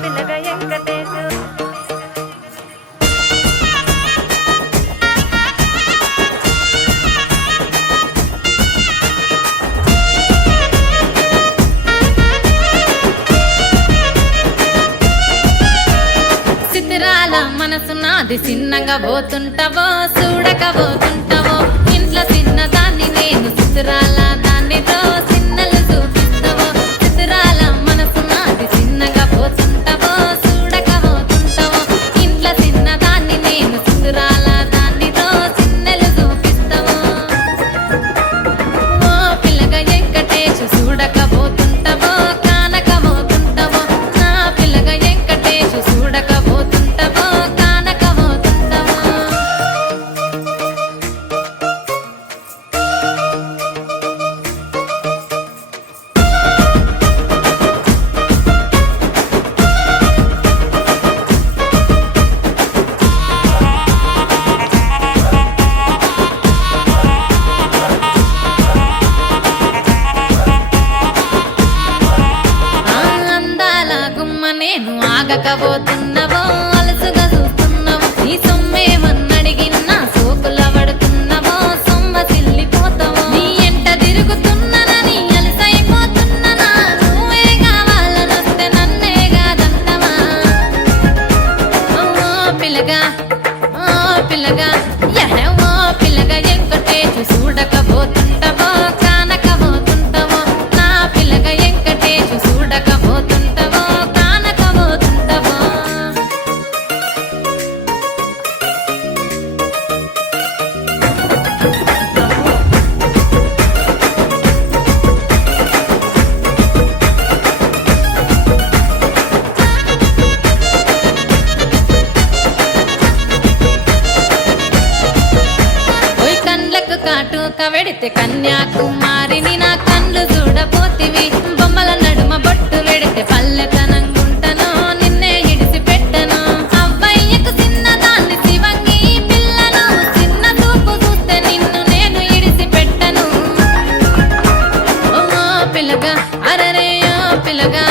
పిల్లగా వెంకటేశు చిత్రాల మనసు నాది చిన్నగా పోతుంటావో చూడకపోతుంటావో ఇంట్లో చిన్నదాన్ని నేను చిత్రాల దానితో చిన్నలు చూపిస్తావో చిత్రాల మనసు నాది చిన్నగా పోతుంటావో చూడకపోతుంటావో ఇంట్లో చిన్నదాన్ని నేను చిత్రాల దానితో చిన్నలు చూపిస్తావో ఓ పిల్లగా వెంకటేశు చూడకపోతుంటావో కానకపోతుంటావో నా పిల్లగా వెంకటేశు చూడకపోతుంటావో కానకపోతుంటావో ఆ అందాల గుమ్మ నేను ఆగకపోతున్నవో అలసుగా చూస్తున్నావో నీ సొమ్మేమన్నడిగిన్నా సోకుల పడుతున్నవో సొమ్మ సిల్లిపోతావో నీ ఎంట తిరుగుతున్ననని అలసైపోతున్ననా నువ్వే కావాలనొస్తే నన్నే కాదంటవా ఓ పిల్లగా ఓ పిల్లగా ఓ పిల్లగా వెంకటేశు చూడకపోతుంటావో కానకపోతుంటావో నా పిల్లగా వెంకటేశు చూడకపోతుంటావో కానకపోతుంటావో ఓయ్ కండ్లకు కాటుక వెడితే కన్యాకుమారిని నా కండ్లు చూడపోతివి బొమ్మల నడుమ బొట్టు వెడితే పల్లెతనంగుంటను నిన్నే ఇడిసి పెట్టను అవ్వయ్యకు చిన్నదాన్ని శివంగి పిల్లను చిన్న చూపు చూస్తే నిన్ను నేను ఇడిసి పెట్టను ఓ పిల్లగా అరరే ఓ పిల్లగా